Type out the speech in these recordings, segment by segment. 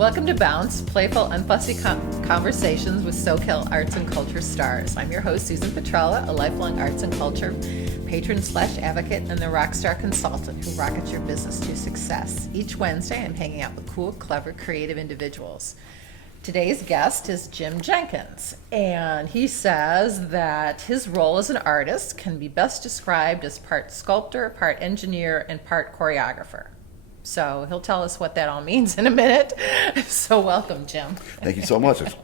Welcome to Bounce, playful, unfussy conversations with SoCal arts and culture stars. I'm your host, Susan Petrella, a lifelong arts and culture patron/advocate and the rock star consultant who rockets your business to success. Each Wednesday, I'm hanging out with cool, clever, creative individuals. Today's guest is Jim Jenkins, and he says that his role as an artist can be best described as part sculptor, part engineer, and part choreographer. So he'll tell us what that all means in a minute. So welcome, Jim. Thank you so much. It's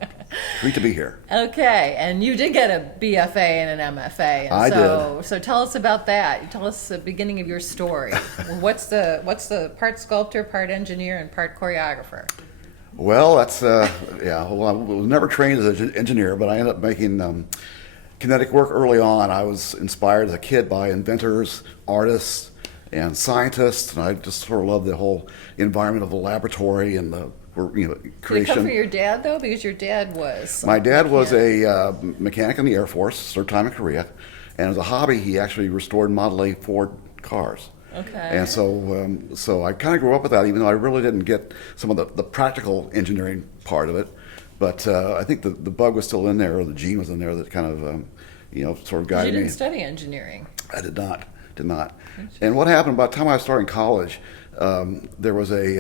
great to be here. Okay, and you did get a BFA and an MFA. And I did. So tell us about that. Tell us the beginning of your story. What's the part sculptor, part engineer, and part choreographer? Well, that's, well, I was never trained as an engineer, but I ended up making kinetic work early on. I was inspired as a kid by inventors, artists, and scientists, and I just sort of loved the whole environment of the laboratory and the creation. Did it come from your dad, though? Because your dad was... My dad was a mechanic in the Air Force, served time in Korea, and as a hobby, he actually restored Model A Ford cars. Okay. And so I kind of grew up with that, even though I really didn't get some of the practical engineering part of it. But I think the bug was still in there, or the gene was in there that kind of, sort of guided me. You didn't study engineering. I did not. And what happened, by the time I was starting college, there was I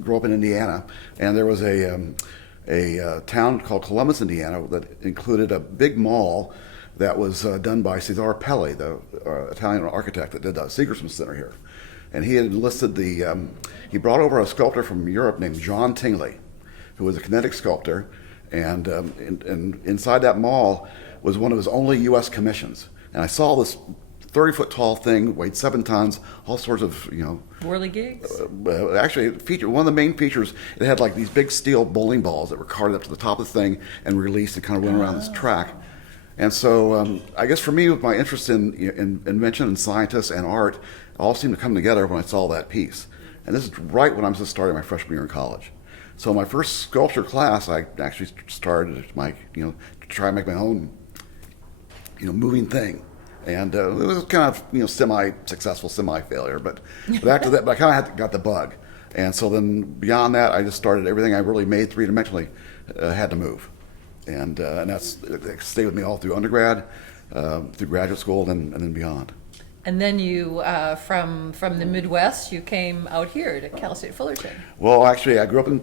grew up in Indiana, and there was a town called Columbus, Indiana, that included a big mall that was done by Cesare Pelli, the Italian architect that did the Segerstrom Center here. And he had enlisted he brought over a sculptor from Europe named Jean Tinguely, who was a kinetic sculptor, and inside that mall was one of his only U.S. commissions. And I saw this 30-foot tall thing, weighed 7 tons, all sorts of, Whirly gigs? Actually, one of the main features, it had like these big steel bowling balls that were carted up to the top of the thing and released and kind of went around this track. And so I guess for me, with my interest in invention and scientists and art, all seemed to come together when I saw that piece. And this is right when I was just starting my freshman year in college. So my first sculpture class, I actually started to try and make my own, moving thing. And it was kind of, semi-successful, semi-failure. But after that, I kind of got the bug. And so then beyond that, I just started everything I really made three-dimensionally had to move. And it stayed with me all through undergrad, through graduate school, and then beyond. And then you, from the Midwest, you came out here to Cal State Fullerton. Well, actually, I grew up in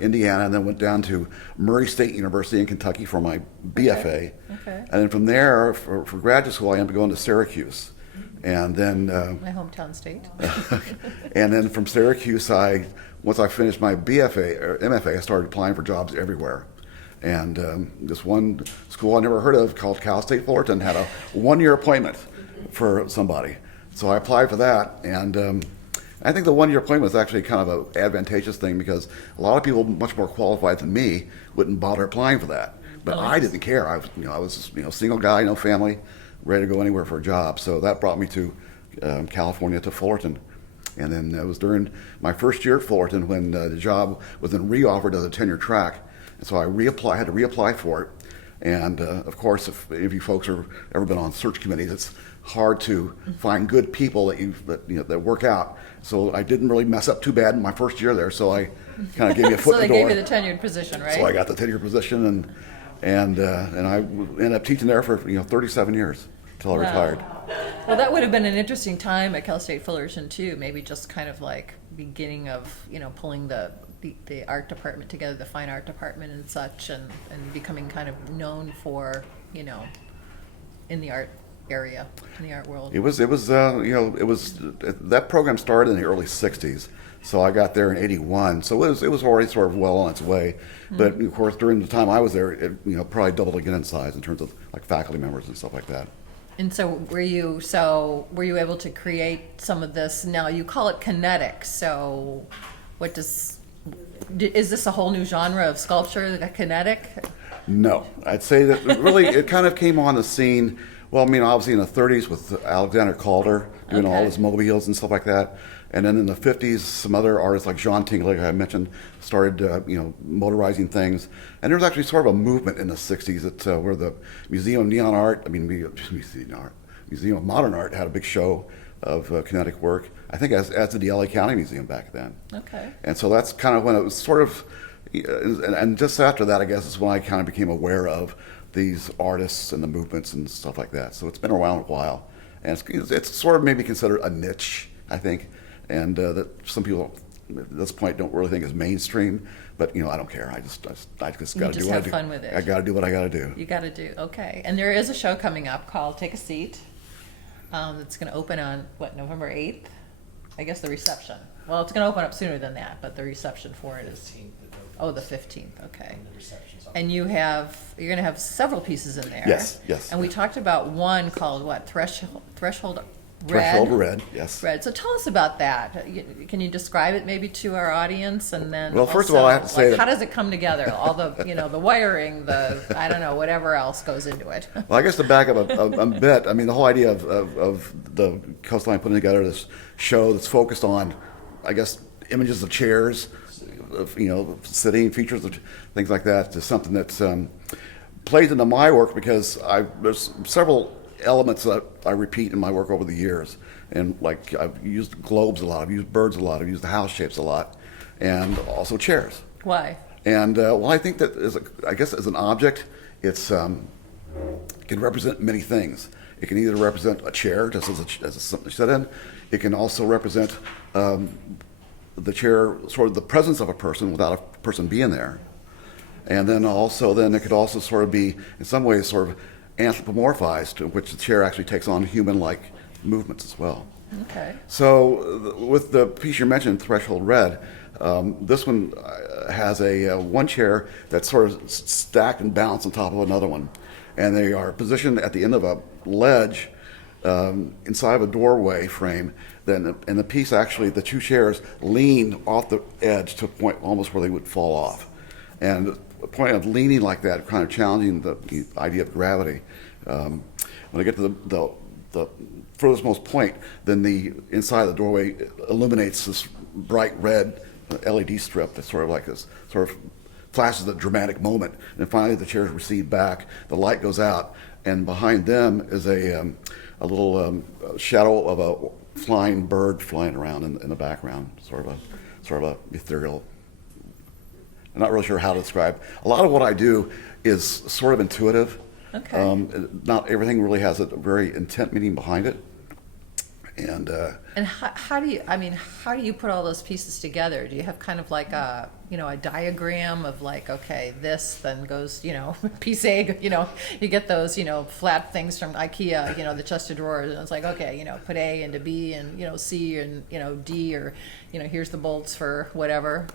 Indiana, and then went down to Murray State University in Kentucky for my BFA. Okay. And then from there, for graduate school, I ended up going to Syracuse. And then... my hometown state. And then from Syracuse, once I finished my BFA, or MFA, I started applying for jobs everywhere. And this one school I never heard of called Cal State Fullerton had a 1-year appointment for somebody. So I applied for that, and I think the 1-year appointment was actually kind of an advantageous thing because a lot of people much more qualified than me wouldn't bother applying for that. But I didn't care. I was single guy, no family, ready to go anywhere for a job. So that brought me to California, to Fullerton. And then it was during my first year at Fullerton when the job was then re-offered as a tenure track. And so I had to reapply for it. And of course, if any of you folks have ever been on search committees, it's hard to find good people that work out. So I didn't really mess up too bad in my first year there. So I kind of gave me a foot So in they the door. gave you the tenured position, right? So I got the tenured position, and I ended up teaching there for 37 years until I retired. Well, that would have been an interesting time at Cal State Fullerton too. Maybe just kind of like beginning of pulling the art department together, the fine art department and such, and becoming kind of known for in the art area, in the art world. It was that program started in the early '60s, so I got there in '81. So it was already sort of well on its way. But of course, during the time I was there, it probably doubled again in size in terms of like faculty members and stuff like that. And so were you able to create some of this? Now you call it kinetic. So is this a whole new genre of sculpture, the kinetic? No, I'd say that really it kind of came on the scene. Well, obviously in the 30s with Alexander Calder doing all his mobiles and stuff like that. And then in the 50s, some other artists like Jean Tinguely, like I mentioned, started motorizing things. And there was actually sort of a movement in the 60s that where the Museum of Neon Art, Museum of Modern Art had a big show of kinetic work. I think as did the LA County Museum back then. Okay. And so that's kind of when it was sort of, and just after that, I guess, is when I kind of became aware of these artists and the movements and stuff like that. So it's been around a while, and it's sort of maybe considered a niche, I think, and that some people at this point don't really think is mainstream. But I don't care. I just got to do what I do. Fun with it. I got to do what I got to do. You got to do, okay. And there is a show coming up called Take a Seat. It's going to open on November 8th. I guess the reception. Well, it's going to open up sooner than that, but the reception for it is. The 15th. Okay. And you're going to have several pieces in there. Yes. And we talked about one called what? Threshold Red. Threshold Red, yes. Red. So tell us about that. Can you describe it maybe to our audience, and then well, first of all, I have to say how does it come together? All the the wiring, I don't know, whatever else goes into it. Well, I guess to back up a bit, I mean, the whole idea of the Coastline putting together this show that's focused on, I guess, images of chairs, sitting features of things like that, is something that's plays into my work because there's several elements that I repeat in my work over the years, and like I've used globes a lot, I've used birds a lot, I've used the house shapes a lot, and also chairs. Why? And I think that as an object, it's can represent many things. It can either represent a chair, just as something to sit in. It can also represent the chair, sort of the presence of a person without a person being there. And then it could also sort of be, in some ways, sort of anthropomorphized, in which the chair actually takes on human-like movements as well. Okay. So with the piece you mentioned, Threshold Red, this one has a one chair that's sort of stacked and balanced on top of another one. And they are positioned at the end of a ledge inside of a doorway frame. Then in the piece, actually, the two chairs lean off the edge to a point almost where they would fall off. And the point of leaning like that, kind of challenging the idea of gravity. When I get to the furthest most point, then the inside of the doorway illuminates this bright red LED strip that's sort of like this, sort of flashes a dramatic moment. And finally the chairs recede back, the light goes out, and behind them is a little shadow of a flying bird flying around in the background, sort of a ethereal. I'm not really sure how to describe. A lot of what I do is sort of intuitive. Okay. Not everything really has a very intent meaning behind it. And how do you put all those pieces together? Do you have kind of like a diagram of like, okay, this then goes, piece A, you get those, flat things from IKEA, the chest of drawers, and it's like, okay, put A into B and, C and, D, or, here's the bolts for whatever.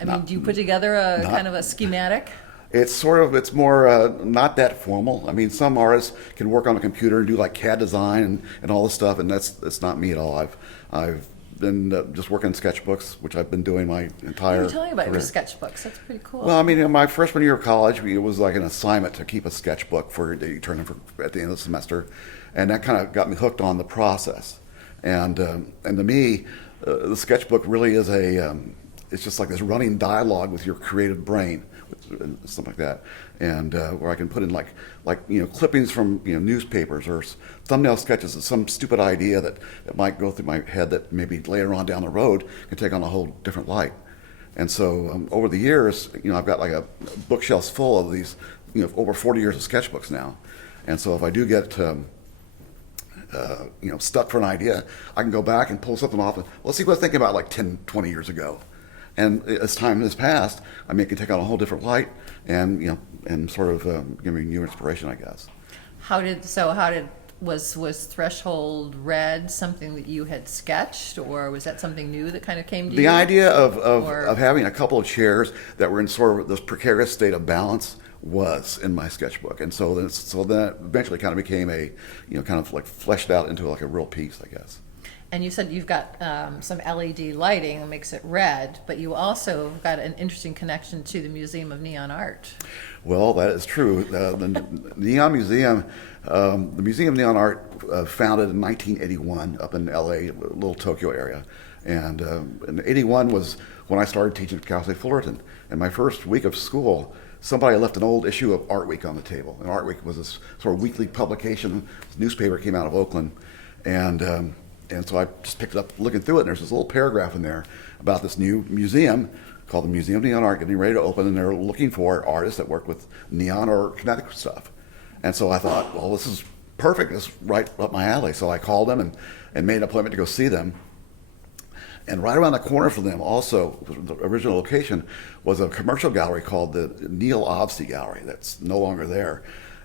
Do you put together kind of a schematic? It's more not that formal. I mean, some artists can work on a computer and do like CAD design and all this stuff, and that's not me at all. I've been just working in sketchbooks, which I've been doing my entire You're telling about career. your sketchbooks. That's pretty cool. Well, in my freshman year of college, it was like an assignment to keep a sketchbook that you turn in at the end of the semester, and that kind of got me hooked on the process. And to me, the sketchbook really is it's just like this running dialogue with your creative brain, something like that, and where I can put in like clippings from newspapers or thumbnail sketches of some stupid idea that might go through my head that maybe later on down the road can take on a whole different light. And so over the years, I've got like a bookshelf full of these, over 40 years of sketchbooks now. And so if I do get stuck for an idea, I can go back and pull something off and let's see what I was thinking about like 10, 20 years ago. And as time has passed, it can take on a whole different light, and sort of give me new inspiration, I guess. Was Threshold Red something that you had sketched, or was that something new that kind of came to you? The idea of having a couple of chairs that were in sort of this precarious state of balance was in my sketchbook, and so then it eventually kind of became a kind of like fleshed out into like a real piece, I guess. And you said you've got some LED lighting that makes it red, but you also got an interesting connection to the Museum of Neon Art. Well, that is true. The Neon Museum, the Museum of Neon Art, founded in 1981 up in LA, little Tokyo area. And 81 was when I started teaching at Cal State Fullerton. And my first week of school, somebody left an old issue of Art Week on the table. And Art Week was this sort of weekly publication. This newspaper came out of Oakland. And so I just picked it up, looking through it, and there's this little paragraph in there about this new museum called the Museum of Neon Art getting ready to open, and they're looking for artists that work with neon or kinetic stuff. And so I thought, well, this is perfect. This is right up my alley. So I called them and made an appointment to go see them. And right around the corner from them also, the original location, was a commercial gallery called the Neil Obsty Gallery that's no longer there.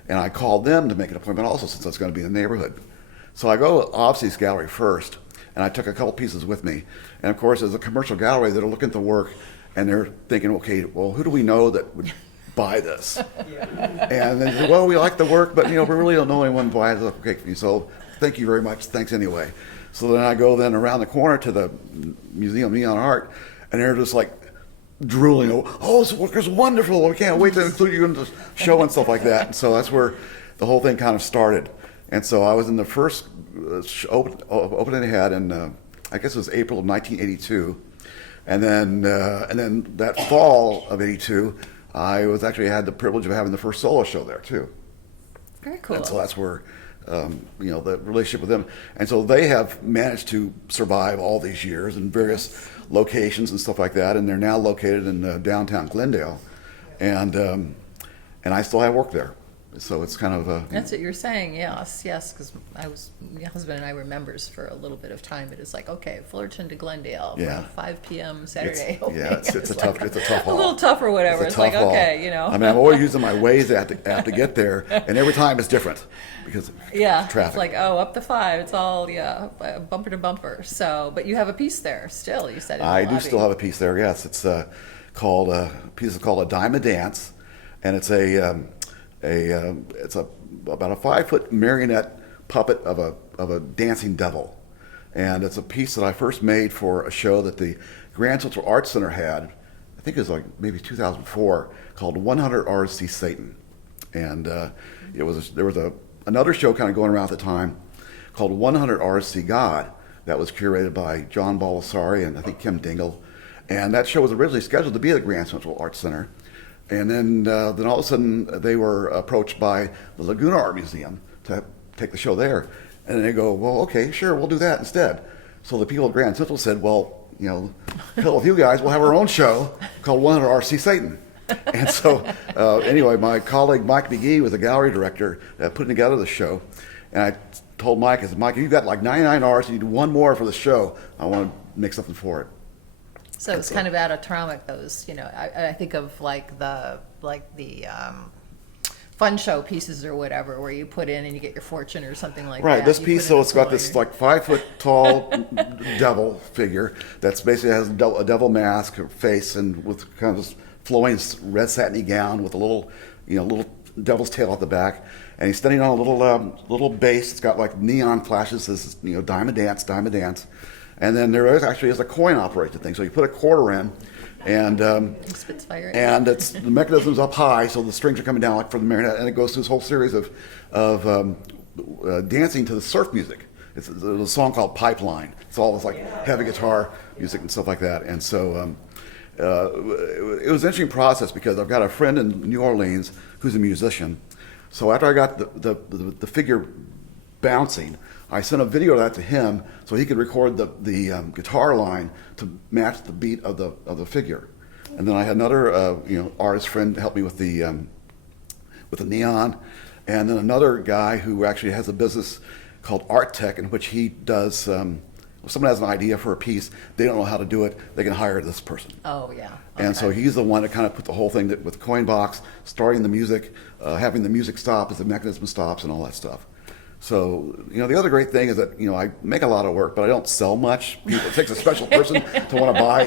And I called them to make an appointment also, since I was going to be in the neighborhood. So I go to Obsty's gallery first, and I took a couple pieces with me. And of course, as a commercial gallery, they're looking at the work, and they're thinking, okay, well, who do we know that would buy this? And they say, well, we like the work, but we really don't know anyone who buys it. Okay, so thank you very much. Thanks anyway. So then I go around the corner to the Museum of Neon Art, and they're just like drooling. Oh, this work is wonderful. We can't wait to include you in the show and stuff like that. And so that's where the whole thing kind of started. And so I was in the first opening they had in, I guess it was April of 1982. And then that fall of '82, I had the privilege of having the first solo show there too. Very cool. And so that's where, the relationship with them. And so they have managed to survive all these years in various locations and stuff like that. And they're now located in downtown Glendale. And I still have work there. So it's kind of a... That's what you're saying, yes, because my husband and I were members for a little bit of time. It is like, okay, Fullerton to Glendale, Yeah. from 5 p.m. Saturday. It's a tough A haul. little tough or whatever. It's like, haul. okay, I mean, I'm always using my Waze app to get there, and every time it's different because of traffic. It's like, up to 5, it's all, bumper to bumper. So, but you have a piece there still, you said in the I do lobby. still have a piece there, yes. It's called a Diamond Dance, and it's about a 5-foot marionette puppet of a dancing devil, and it's a piece that I first made for a show that the Grand Central Arts Center had. I think it was like maybe 2004, called 100 Artists See Satan, and there was another show kind of going around at the time called 100 Artists See God that was curated by John Balasari and I think Kim Dingle, and that show was originally scheduled to be at the Grand Central Arts Center. And then all of a sudden, they were approached by the Laguna Art Museum to take the show there. And they go, well, okay, sure, we'll do that instead. So the people at Grand Central said, well, hell with you guys, we'll have our own show called 100 RC Satan. And so anyway, my colleague Mike McGee was the gallery director putting together the show. And I told Mike, I said, Mike, you've got like 99 artists, you need one more for the show. I want to make something for it. So it's kind of atomic, those, I think of like the fun show pieces or whatever, where you put in and you get your fortune or something like that. Right, this You piece, put so in it's a got coin. this like 5-foot tall devil figure that's basically has a devil mask, or face, and with kind of this flowing red satiny gown with a little devil's tail at the back. And he's standing on a little base. It's got like neon flashes, this Diamond Dance, Diamond Dance. And then there is a coin operated thing. So you put a quarter in, and Spits fire. and the mechanism's up high, so the strings are coming down like for the marionette, and it goes through this whole series of dancing to the surf music. It's a song called Pipeline. It's all this like heavy guitar music and stuff like that. And so it was an interesting process because I've got a friend in New Orleans who's a musician. So after I got the figure bouncing, I sent a video of that to him so he could record the guitar line to match the beat of the figure. And then I had another artist friend help me with the neon, and then another guy who actually has a business called Art Tech, in which he does. If someone has an idea for a piece, they don't know how to do it, they can hire this person. Oh yeah. Okay. And so he's the one that kind of put the whole thing with Coinbox, starting the music, having the music stop as the mechanism stops, and all that stuff. So, the other great thing is that, I make a lot of work, but I don't sell much. It takes a special person to want to buy.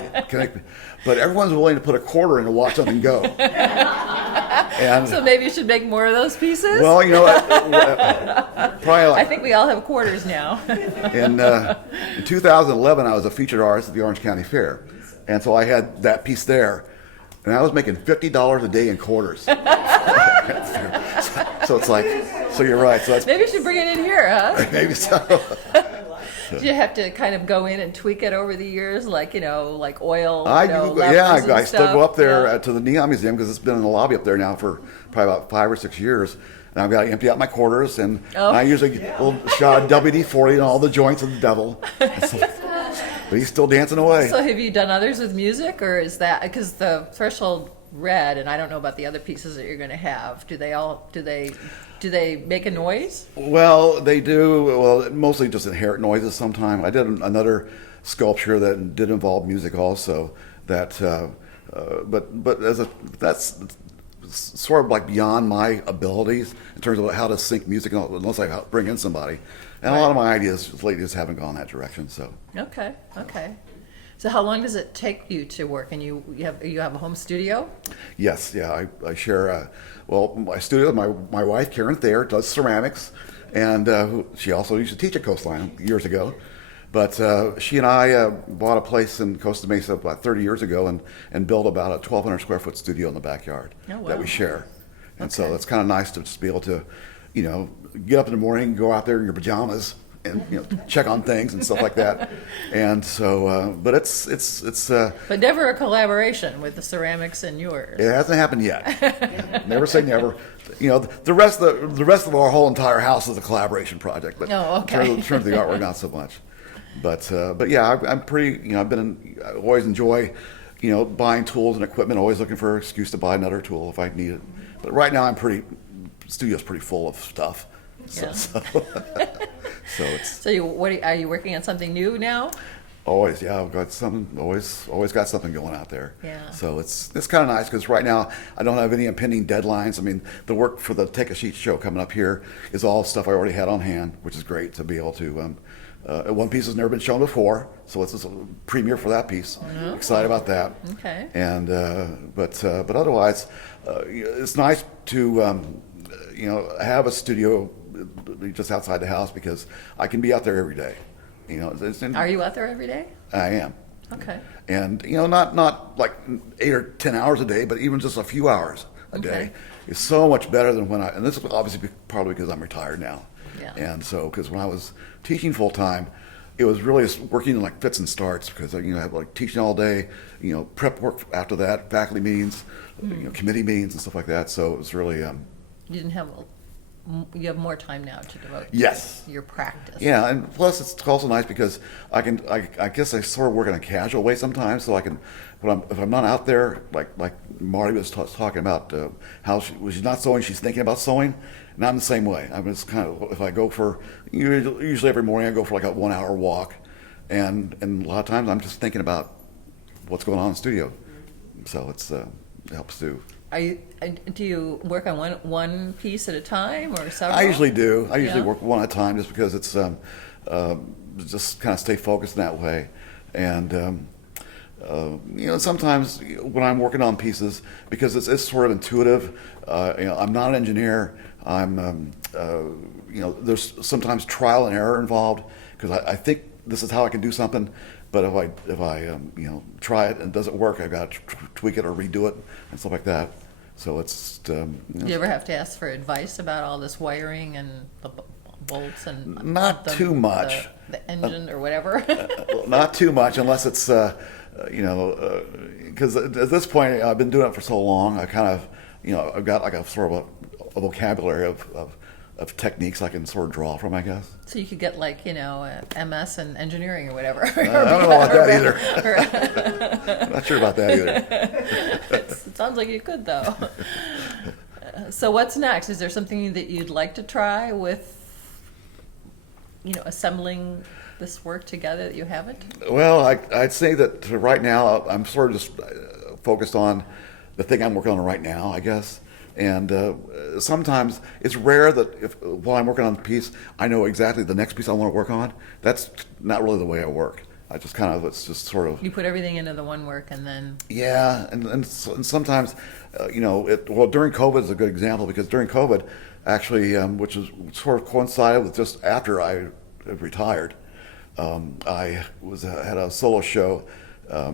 But everyone's willing to put a quarter in to watch something go. And, So maybe you should make more of those pieces? well, probably I like think we all have quarters now. in 2011, I was a featured artist at the Orange County Fair. And so I had that piece there. And I was making $50 a day in quarters. So it's like, so you're right. So that's Maybe you should bring it in here, huh? maybe so. Do you have to kind of go in and tweak it over the years, like like oil? I still go up there Yeah. to the Neon Museum because it's been in the lobby up there now for probably about 5 or 6 years. And I've got to empty out my quarters, and I usually get a little shot of WD-40 and all the joints of the devil. But he's still dancing away. So have you done others with music, or is that because the Threshold Red, and I don't know about the other pieces that you're going to have? Do they make a noise? Well, they do. Well, mostly just inherent noises sometimes. I did another sculpture that did involve music also. That's sort of like beyond my abilities in terms of how to sync music unless I bring in somebody. And a lot of my ideas lately just haven't gone that direction. So. Okay. So how long does it take you to work? And you have a home studio? Yes, yeah, I share. My studio. My wife Karen Thayer does ceramics, and she also used to teach at Coastline years ago. But she and I bought a place in Costa Mesa about 30 years ago and built about a 1,200 square foot studio in the backyard that we share. And so it's kind of nice to just be able to, get up in the morning, go out there in your pajamas, and check on things and stuff like that. And so, but it's But never a collaboration with the ceramics and yours. it hasn't happened yet. Never say never. The rest of our whole entire house is a collaboration project. But Oh, okay. in terms of the artwork, not so much. But yeah, I'm pretty. I always enjoy, buying tools and equipment. Always looking for an excuse to buy another tool if I need it. But right now, studio's pretty full of stuff. Yeah. So it's So are you working on something new now? always, yeah, I've got something. Always got something going out there. Yeah. So it's kind of nice because right now I don't have any impending deadlines. I mean, the work for the Take a Sheet show coming up here is all stuff I already had on hand, which is great to be able to. One piece has never been shown before, so it's a premiere for that piece. Excited about that. Okay. And but otherwise, it's nice to have a studio just outside the house because I can be out there every day. Are you out there every day? I am. Okay. And not like 8 or 10 hours a day, but even just a few hours a day Okay. is so much better than when and this is obviously probably because I'm retired now. Yeah. And so, because when I was teaching full time, it was really just working in like fits and starts because I have like teaching all day, prep work after that, faculty meetings, committee meetings and stuff like that. So it was really. You have more time now to devote Yes. to your practice. Yeah, and plus it's also nice because I guess I sort of work in a casual way sometimes, so I can, if I'm not out there, like Marty was talking about how she's not sewing, she's thinking about sewing, and I'm the same way. I'm just kind of, if I go for, usually every morning I go for like a 1 hour walk, and a lot of times I'm just thinking about what's going on in the studio, so it helps too. Do you work on one piece at a time or several? I usually do. I usually Yeah. work one at a time just because it's just kind of stay focused in that way. And sometimes when I'm working on pieces, because it's sort of intuitive. I'm not an engineer. There's sometimes trial and error involved because I think this is how I can do something. But if I try it and it doesn't work, I've got to tweak it or redo it and stuff like that. So it's. Do you ever have to ask for advice about all this wiring and the bolts and Not too much. the engine or whatever? Not too much, unless it's because at this point I've been doing it for so long. I kind of I've got like a sort of a vocabulary of techniques I can sort of draw from, I guess. So you could get like MS in engineering or whatever. I don't know about that either. Not sure about that either. It sounds like you could though. So what's next? Is there something that you'd like to try with, assembling this work together that you haven't? Well, I'd say that right now I'm sort of just focused on the thing I'm working on right now, I guess. And sometimes it's rare that while I'm working on a piece, I know exactly the next piece I want to work on. That's not really the way I work. I just it's just sort of. You put everything into the one work and then. Yeah, and sometimes, during COVID is a good example because during COVID, actually, which was sort of coincided with just after I had retired, I had a solo show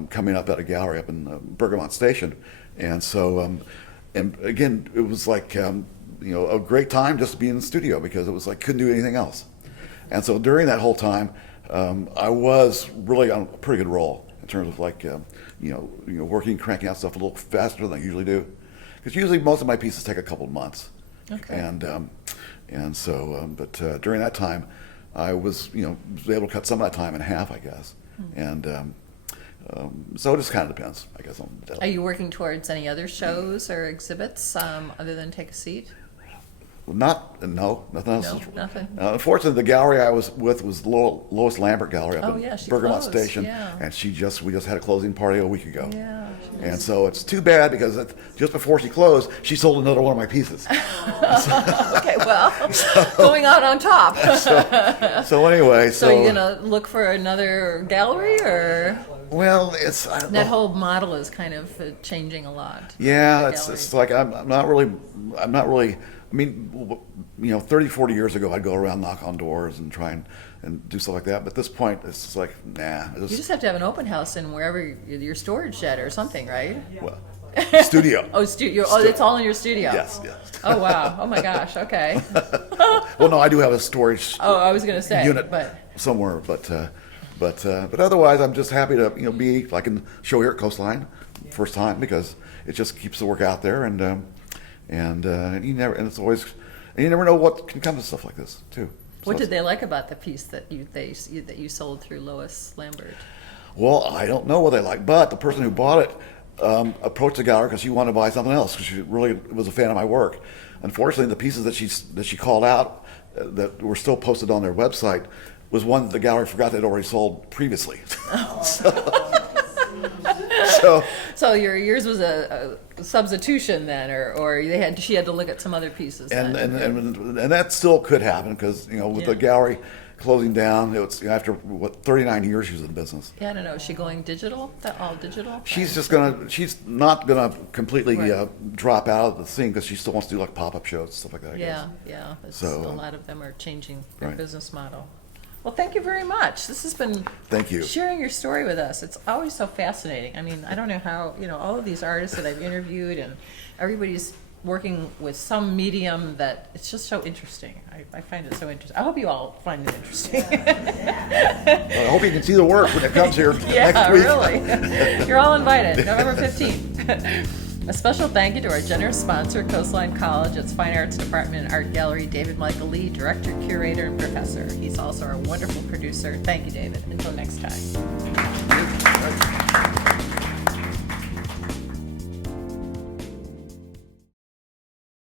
coming up at a gallery up in Bergamot Station, and so. And again, it was like, a great time just to be in the studio because it was like, couldn't do anything else. And so during that whole time, I was really on a pretty good roll in terms of like, working, cranking out stuff a little faster than I usually do. Because usually most of my pieces take a couple of months. Okay. And so, but during that time, I was able to cut some of that time in half, I guess. And so it just kind of depends, I guess. Are you working towards any other shows or exhibits other than Take a Seat? Nothing else. No, nothing. Unfortunately, the gallery I was with was Lois Lambert Gallery up in She Bergamot closed, Station, yeah. and we just had a closing party a week ago. Yeah. And so it's too bad because just before she closed, she sold another one of my pieces. Okay, well, going out on top. So anyway, So you're gonna look for another gallery, or well, that I don't know. whole model is kind of changing a lot. Yeah, the it's like I'm not really. I mean, 30, 40 years ago, I'd go around, knock on doors, and try and do stuff like that. But at this point, it's just like, nah. You just have to have an open house in wherever your storage shed or something, right? Well, studio. Studio. Oh, it's all in your studio. Yes. Oh wow. Oh my gosh. Okay. Well, no, I do have a storage. I was gonna say unit but somewhere, but otherwise, I'm just happy to be like in the show here at Coastline, first time, because it just keeps the work out there, and you never know what can come to stuff like this too. What did they like about the piece that you sold through Lois Lambert? Well, I don't know what they like, but the person who bought it approached the gallery because she wanted to buy something else because she really was a fan of my work. Unfortunately, the pieces that she called out that were still posted on their website was one that the gallery forgot they'd already sold previously. So yours was a substitution then, or she had to look at some other pieces. And that still could happen because with the gallery closing down, it's after 39 years she was in business. Yeah, I don't know. Is she going digital? All digital? She's not gonna completely Right. drop out of the scene because she still wants to do like pop-up shows and stuff like that. I guess. Yeah. So, a lot of them are changing their right. business model. Well, thank you very much. This has been Thank you. sharing your story with us. It's always so fascinating. I mean, I don't know how, all of these artists that I've interviewed, and everybody's working with some medium that it's just so interesting. I find it so interesting. I hope you all find it interesting. Well, I hope you can see the work when it comes here next week. Really. You're all invited, November 15th. A special thank you to our generous sponsor, Coastline College, its Fine Arts Department and Art Gallery, David Michael Lee, Director, Curator, and Professor. He's also our wonderful producer. Thank you, David. Until next time.